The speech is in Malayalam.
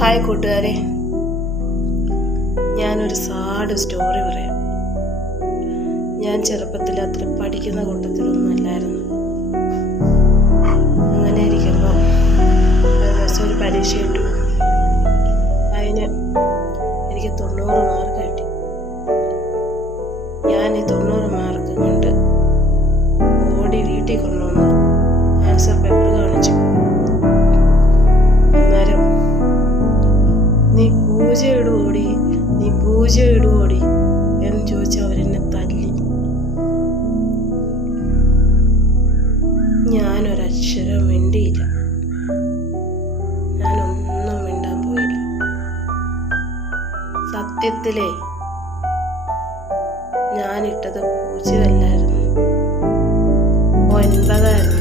ഹായ് കൂട്ടുകാരെ, ഞാനൊരു സാഡ് സ്റ്റോറി പറയാം. ഞാൻ ചെറുപ്പത്തിൽ അത്ര പഠിക്കുന്ന കൂട്ടത്തിലൊന്നും അല്ലായിരുന്നു. അങ്ങനെ ഇരിക്കുമ്പോൾ ഒരു ദിവസം ഒരു പരീക്ഷ കിട്ടും. അതിന് എനിക്ക് 90 മാർക്ക് കിട്ടി. ഞാൻ ഈ 90 മാർക്ക് കൊണ്ട് ഓടി വീട്ടിൽ കൊണ്ടുവന്നു ആൻസർ പേപ്പർ കാണിച്ചു. അന്നേരം നീ പൂജ ഇടുവോടി എന്ന് ചോദിച്ച് അവരെന്നെ തല്ലി. ഞാനൊരക്ഷരം മിണ്ടിയില്ല. ഞാനൊന്നും മിണ്ടാൻ പോയില്ല. സത്യത്തിലേ ഞാനിട്ടത് 0 അല്ലായിരുന്നു, 9 ആയിരുന്നു.